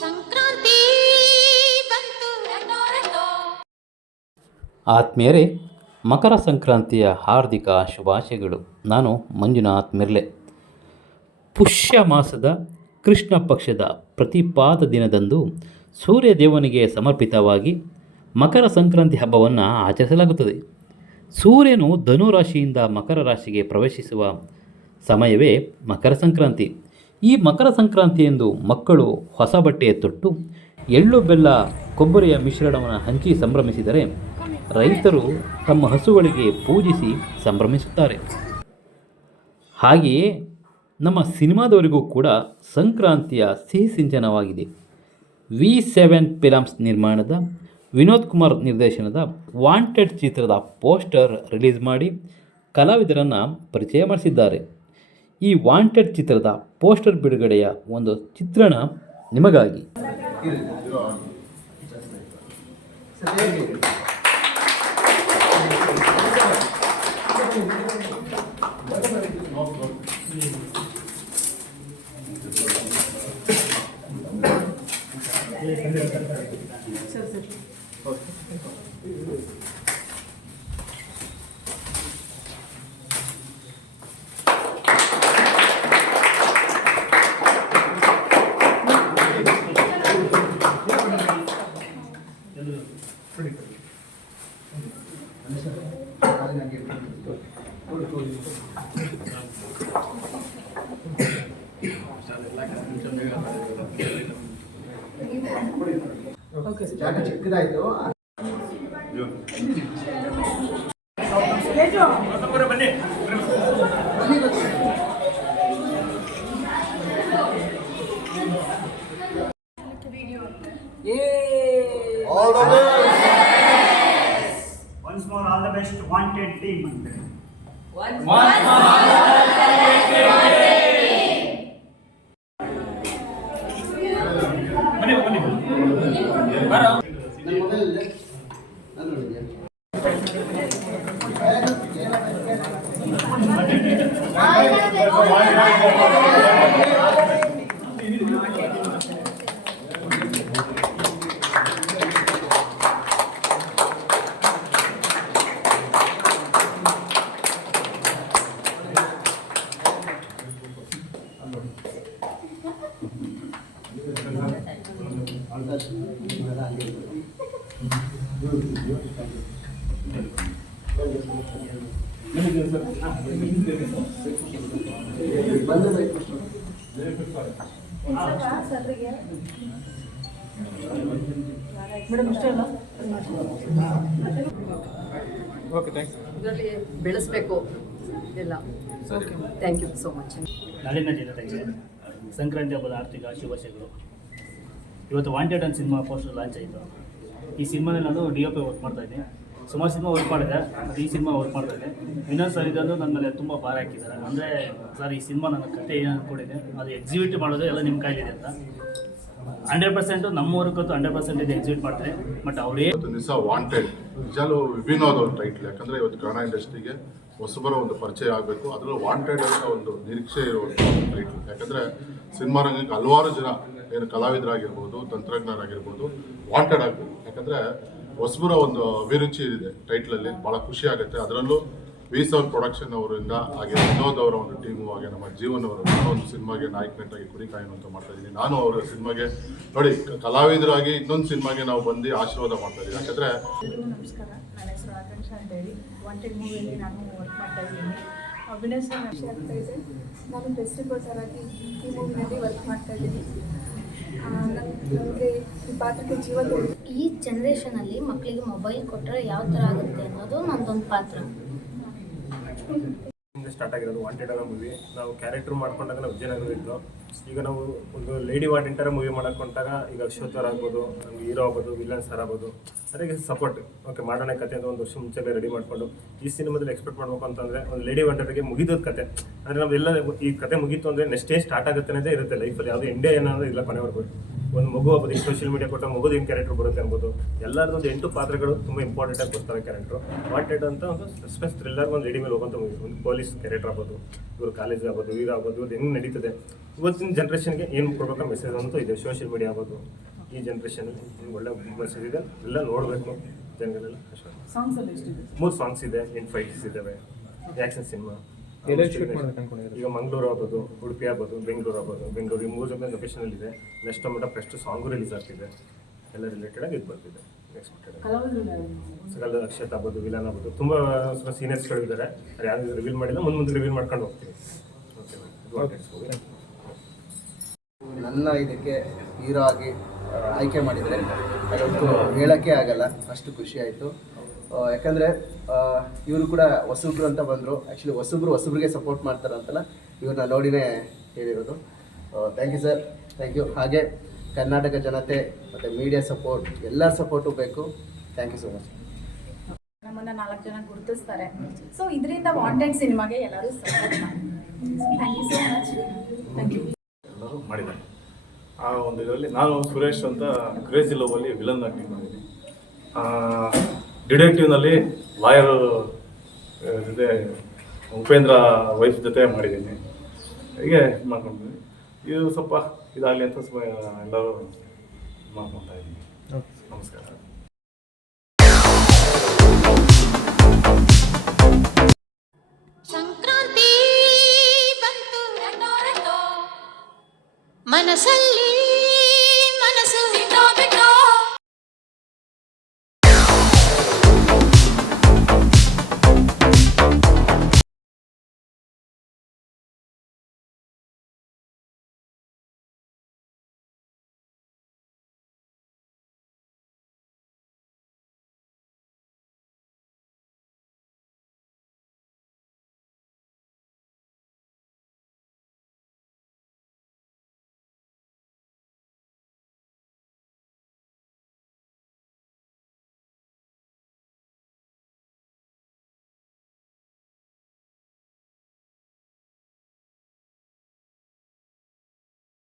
ಸಂಕ್ರಾಂತಿ. ಆತ್ಮೀಯರೇ, ಮಕರ ಸಂಕ್ರಾಂತಿಯ ಹಾರ್ದಿಕ ಶುಭಾಶಯಗಳು. ನಾನು ಮಂಜುನಾಥ್ ಮಿರ್ಲೆ. ಪುಷ್ಯ ಮಾಸದ ಕೃಷ್ಣ ಪಕ್ಷದ ಪ್ರತಿಪಾದ ದಿನದಂದು ಸೂರ್ಯದೇವನಿಗೆ ಸಮರ್ಪಿತವಾಗಿ ಮಕರ ಸಂಕ್ರಾಂತಿ ಹಬ್ಬವನ್ನು ಆಚರಿಸಲಾಗುತ್ತದೆ. ಸೂರ್ಯನು ಧನುರಾಶಿಯಿಂದ ಮಕರ ರಾಶಿಗೆ ಪ್ರವೇಶಿಸುವ ಸಮಯವೇ ಮಕರ ಸಂಕ್ರಾಂತಿ. ಈ ಮಕರ ಸಂಕ್ರಾಂತಿಯಂದು ಮಕ್ಕಳು ಹೊಸ ಬಟ್ಟೆಯ ತೊಟ್ಟು, ಎಳ್ಳು ಬೆಲ್ಲ, ಕೊಬ್ಬರಿಯ ಮಿಶ್ರಣವನ್ನು ಹಂಚಿ ಸಂಭ್ರಮಿಸಿದರೆ ರೈತರು ತಮ್ಮ ಹಸುಗಳಿಗೆ ಪೂಜಿಸಿ ಸಂಭ್ರಮಿಸುತ್ತಾರೆ. ಹಾಗೆಯೇ ನಮ್ಮ ಸಿನಿಮಾದವರಿಗೂ ಕೂಡ ಸಂಕ್ರಾಂತಿಯ ಸಿಹಿ ಸಿಂಚನವಾಗಿದೆ. ವಿ ಸೆವೆನ್ ಫಿಲಮ್ಸ್ ನಿರ್ಮಾಣದ, ವಿನೋದ್ ಕುಮಾರ್ ನಿರ್ದೇಶನದ ವಾಂಟೆಡ್ ಚಿತ್ರದ ಪೋಸ್ಟರ್ ರಿಲೀಸ್ ಮಾಡಿ ಕಲಾವಿದರನ್ನು ಪರಿಚಯ ಮಾಡಿಸಿದ್ದಾರೆ. ಈ ವಾಂಟೆಡ್ ಚಿತ್ರದ ಪೋಸ್ಟರ್ ಬಿಡುಗಡೆಯ ಒಂದು ಚಿತ್ರಣ ನಿಮಗಾಗಿ. ಜಾಗ ಚಿಕ್ಕದಾಯ್ತು. More all the best wanted team ಅಂತ ಬನ್ನಿ ಬನ್ನಿ ನನ್ನ ಮೊಬೈಲ್ ಇದೆ ನಾನು ನೋಡಿದ್ಯಾ ಓಕೆ ಥ್ಯಾಂಕ್ಸ್ ಇದರಲ್ಲಿ ಬೆಳೆಸಬೇಕು. ಎಲ್ಲ. ಥ್ಯಾಂಕ್ ಯು ಸೋ ಮಚ್ ನಾಳಿನ ಜನತೆಗೆ ಸಂಕ್ರಾಂತಿ ಹಬ್ಬದ ಆರ್ಥಿಕ ಶುಭಾಶಯಗಳು. ಇವತ್ತು ವಾಂಟೆಡ್ ಅಂತ ಸಿನಿಮಾ ಪೋಸ್ಟರ್ ಲಾಂಚ್ ಆಯಿತು. ಈ ಸಿನಿಮಾದಲ್ಲಿ ನಾನು ಡಿ ಒ ಪಿ ವರ್ಕ್ ಮಾಡ್ತಾ ಇದ್ದೀನಿ. ಸುಮಾರು ಸಿನಿಮಾ ವರ್ಕ್ ಮಾಡಿದೆ ಮತ್ತು ಈ ಸಿನಿಮಾ ವರ್ಕ್ ಮಾಡ್ತಾ ಇದ್ದೆ ಇನ್ನೊಂದು ಸರ್ ಇದ್ದಂದು ನನ್ನ ಮೇಲೆ ತುಂಬ ಭಾರ ಹಾಕಿದ್ದಾರೆ. ಅಂದರೆ ಸರ್ ಈ ಸಿನಿಮಾ ನನ್ನ ಕತೆ ಏನು ಅಂದ್ಕೊಂಡಿದೆ ಅದು ಎಕ್ಸಿಬಿಟ್ ಮಾಡೋದು ಎಲ್ಲ ನಿಮ್ಮ ಕೈಲಿದೆ ಅಂತ. ಹಂಡ್ರೆಡ್ ಪರ್ಸೆಂಟು ನಮ್ಮ ವರ್ಕಂತೂ ಹಂಡ್ರೆಡ್ ಪರ್ಸೆಂಟ್ ಇದು ಎಕ್ಸಿಕ್ಯೂಟ್ ಮಾಡ್ತಾರೆ ಬಟ್ ಅವರೇ ವಾಂಟೆಡ್ ನಿಜಾಲು ವಿಭಿನ್ನವಾದ ಒಂದು ಟೈಟ್ಲ್ ಯಾಕಂದ್ರೆ ಇವತ್ತು ಕನ್ನಡ ಇಂಡಸ್ಟ್ರಿಗೆ ಹೊಸಬರ ಒಂದು ಪರಿಚಯ ಆಗಬೇಕು. ಅದರಲ್ಲೂ ವಾಂಟೆಡ್ ಅಂತ ಒಂದು ನಿರೀಕ್ಷೆ ಇರುವಂಥ ಒಂದು ಟೈಟ್ಲ್ ಯಾಕಂದ್ರೆ ಸಿನಿಮಾ ರಂಗಕ್ಕೆ ಹಲವಾರು ಜನ ಏನು ಕಲಾವಿದರಾಗಿರ್ಬೋದು, ತಂತ್ರಜ್ಞರಾಗಿರ್ಬೋದು ವಾಂಟೆಡ್ ಆಗಬೇಕು. ಯಾಕಂದ್ರೆ ಹೊಸಬರ ಒಂದು ಅಭಿರುಚಿ ಇದೆ ಟೈಟ್ಲಲ್ಲಿ ಭಾಳ ಖುಷಿ ಆಗುತ್ತೆ. ಅದರಲ್ಲೂ ವಿ ಸೆವೆನ್ ಪ್ರೊಡಕ್ಷನ್ ಅವರಿಂದ ಹಾಗೆ ವಿನೋದ್ ಅವರ ಒಂದು ಟೀಮು ಹಾಗೆ ನಮ್ಮ ಜೀವನ್ ಅವರು ನಾನು ಒಂದು ಸಿನಿಮಾಗೆ ನಾಯಕ ನಟಾಗಿ ಕುರಿ ಅಂತ ಮಾಡ್ತಾ ಇದ್ದೀನಿ. ನಾನು ಅವರ ಸಿನಿಮಾಗೆ ನೋಡಿ ಕಲಾವಿದರಾಗಿ ಇನ್ನೊಂದು ಸಿನಿಮಾಗೆ ನಾವು ಬಂದು ಆಶೀರ್ವಾದ ಮಾಡ್ತಾ ಇದ್ದೀವಿ ಯಾಕಂದ್ರೆ ನಮಸ್ಕಾರ. ನನ್ನ ಹೆಸರು ಆಕಾಂಕ್ಷ ವಾಂಟೆಡ್ ಮೂವಿಯಲ್ಲಿ ನಾನು ವರ್ಕ್ ಮಾಡ್ತಾ ಇದ್ದೀನಿ. ಅಭಿನಯ ಆಗ್ತಾ ಇದೆ. ನಾನು ಪ್ರೆಸ್ ರಿಪೋರ್ಟರ್ ಆಗಿ ಈ ಮೂವಿನಲ್ಲಿ ವರ್ಕ್ ಮಾಡ್ತಾ ಇದ್ದೀನಿ. ನನಗೆ ಈ ಪಾತ್ರಕ್ಕೆ ಜೀವ ಈ ಜನ್ರೇಷನಲ್ಲಿ ಮಕ್ಕಳಿಗೆ ಮೊಬೈಲ್ ಕೊಟ್ಟರೆ ಯಾವ ಥರ ಆಗುತ್ತೆ ಅನ್ನೋದು ನಂದೊಂದು ಪಾತ್ರ. ಸ್ಟಾರ್ಟ್ ಆಗಿರೋದು ವಾಂಟೆಡ್ ಅನ್ನೋ ಮೂವಿ ನಾವು ಕ್ಯಾರೆಕ್ಟರ್ ಮಾಡ್ಕೊಂಡಾಗ ನಾವು ವಿಜಯನಗರ ಇದ್ದು ಈಗ ನಾವು ಒಂದು ಲೇಡಿ ವಾರ್ಡೆಂಟರ ಮೂವಿ ಮಾಡಕೊಂಡಾಗ ಈಗ ಅಶ್ವಥರ್ ಆಗ್ಬೋದು, ನಮ್ಗೆ ಹೀರೋ ಆಗ್ಬೋದು ವಿಲನ್ ಸರ್ ಆಗ್ಬೋದು. ಅದಕ್ಕೆ ಸಪೋರ್ಟ್ ಓಕೆ ಮಾಡೋಣ ಕತೆ ಅಂತ ಒಂದು ವರ್ಷ ಮುಂಚೆ ರೆಡಿ ಮಾಡಿಕೊಂಡು ಈ ಸಿನಿಮಾದಲ್ಲಿ ಎಕ್ಸ್ಪೆಕ್ಟ್ ಮಾಡ್ಬೇಕು ಅಂತಂದ್ರೆ ಒಂದು ಲೇಡಿ ವಾಂಟೆಡ್ಗೆ ಮುಗಿದೋದ ಕತೆ ಅಂದರೆ ನಾವೆಲ್ಲ ಈ ಕತೆ ಮುಗೀತು ಅಂದರೆ ನೆಕ್ಸ್ಟ್ ಡೇ ಸ್ಟಾರ್ಟ್ ಆಗುತ್ತೆ ಅನ್ನೋದೇ ಇರುತ್ತೆ ಲೈಫಲ್ಲಿ ಯಾವುದೇ ಇಂಡಿಯಾ ಏನಾದರೂ ಇಲ್ಲ ಕೊನೆವರೆಗೂ. ಒಂದು ಮಗು ಬರೀ ಸೋಷಿಯಲ್ ಮೀಡಿಯಾ ಕೊಟ್ಟ ಮಗುದು ಏನು ಕ್ಯಾರೆಕ್ಟರ್ ಬರುತ್ತೆ ಅನ್ಬೋದು. ಎಲ್ಲರದ್ದು ಒಂದು ಎಂಟು ಪಾತ್ರಗಳು ತುಂಬ ಇಂಪಾರ್ಟೆಂಟ್ ಆಗಿ ಬರ್ತಾರೆ ಕ್ಯಾರೆಕ್ಟರ್ ವಾಂಟೆಡ್ ಅಂತ ಒಂದು ಸಸ್ಪೆನ್ಸ್ ಥ್ರಿಲ್ಲರ್ ಒಂದು ರೆಡಿ ಮೇಲೆ ಹೋಗುವಂಥ ಮೂವಿ ಒಂದು ಪೊಲೀಸ್ ಕ್ಯಾರೆಕ್ಟರ್ ಆಗ್ಬೋದು ಇವರು ಕಾಲೇಜ್ ಆಗ್ಬೋದು ಇವ್ರು ಆಗ್ಬೋದು ಇವ್ರು ಹೆಂಗೆ ನಡೀತದೆ. ಇವತ್ತಿನ ಜನ್ರೇಷನ್ಗೆ ಏನು ಕೊಡ್ಬೇಕಾ ಮೆಸೇಜ್ ಅಂತೂ ಇದೆ. ಸೋಷಿಯಲ್ ಮೀಡಿಯಾ ಆಗ್ಬೋದು. ಈ ಜನ್ರೇಷನಲ್ಲಿ ಒಳ್ಳೆ ಮೆಸೇಜ್ ಇದೆ. ಎಲ್ಲ ನೋಡಬೇಕು ಜನಗಳೆಲ್ಲ. ಮೂರು ಸಾಂಗ್ಸ್ ಇದೆ. ಎಂಟು ಫೈಟ್ಸ್ ಇದ್ದಾವೆ ಆ್ಯಕ್ಷನ್ ಸಿನಿಮಾ ಈಗ ಮಂಗಳೂರು ಆಗ್ಬೋದು ಉಡುಪಿ ಆಗ್ಬೋದು ಬೆಂಗಳೂರು ಆಗ್ಬೋದು ಬೆಂಗಳೂರು ಈ ಮೂರು ಜನ ಲೊಕೇಶನಲ್ಲಿ ಇದೆ ನೆಕ್ಸ್ಟ್ ಮಟ್ಟ ಫಸ್ಟ್ ಸಾಂಗ್ ರಿಲೀಸ್ ಆಗ್ತಿದೆ. ಎಲ್ಲ ರಿಲೇಟೆಡ್ ಆಗಿ ಇದು ಬರ್ತಿದೆ. ನೆಕ್ಸ್ಟ್ ಸಕಲ ಅಕ್ಷತ್ ಆಗ್ಬೋದು ವಿಲನ್ ಆಗ್ಬೋದು. ತುಂಬ ಸೀನಿಯರ್ಸ್ಗಳಿದ್ದಾರೆ ಸೀನಿಯರ್ಸ್ಗಳು ಇದ್ದಾರೆ. ಅದು ಯಾರು ರಿವೀಲ್ ಮಾಡಿಲ್ಲ ಮುಂದೆ ಮುಂದೆ ರಿವೀಲ್ ಮಾಡ್ಕೊಂಡು ಹೋಗ್ತೀವಿ ಓಕೆ ನನ್ನ ಇದಕ್ಕೆ ಹೀರೋ ಆಗಿ ಆಯ್ಕೆ ಮಾಡಿದರೆ ಅದೊಂದು ಹೇಳೋಕ್ಕೆ ಆಗಲ್ಲ. ಅಷ್ಟು ಖುಷಿ ಆಯಿತು. ಯಾಕಂದರೆ ಇವರು ಕೂಡ ಹೊಸಬ್ರು ಅಂತ ಬಂದರು. ಆ್ಯಕ್ಚುಲಿ ಹೊಸಬ್ರು ಹೊಸಬ್ರಿಗೆ ಸಪೋರ್ಟ್ ಮಾಡ್ತಾರಂತಲ್ಲ ಇವ್ರನ್ನ ನೋಡಿನೇ ಹೇಳಿರೋದು. Thank you sir thank you ಹಾಗೆ ಕರ್ನಾಟಕ ಜನತೆ ಮತ್ತು ಮೀಡಿಯಾ ಸಪೋರ್ಟ್ ಎಲ್ಲ ಸಪೋರ್ಟು ಬೇಕು. ಥ್ಯಾಂಕ್ ಯು ಸೊ ಮಚ್ ನಮ್ಮನ್ನ ನಾಲ್ಕು ಜನ ಗುರುತಿಸ್ತಾರೆ. ಸೊ ಇದರಿಂದ ವಾಂಟೆಡ್ ಸಿನಿಮಾಗೆ ಎಲ್ಲರೂ support thank you so much thank you ಎಲ್ಲರೂ ಮಾಡಿದ್ದಾರೆ. ಆ ಒಂದು ಇದರಲ್ಲಿ ನಾನು ಸುರೇಶ್ ಅಂತ ಕ್ರೇಜಿ ಲವ್ವಲ್ಲಿ ವಿಲನ್ ಆಕ್ಟಿಂಗ್ ಮಾಡಿದ್ದೀನಿ. ಡಿಟೆಕ್ಟಿವ್ನಲ್ಲಿ ಲಾಯರ್ ಜೊತೆ ಉಪೇಂದ್ರ ವೈಫ್ ಜೊತೆ ಮಾಡಿದ್ದೀನಿ. ಹೀಗೆ ಮಾಡ್ಕೊಂಡಿದ್ದೀನಿ ಇದು ಸ್ವಲ್ಪ ಇದಾಗಲಿ ಅಂತ ಸ್ವಲ್ಪ ಎಲ್ಲರೂ ಮಾಡ್ಕೊತಾ ಇದ್ದೀನಿ. ನಮಸ್ಕಾರ.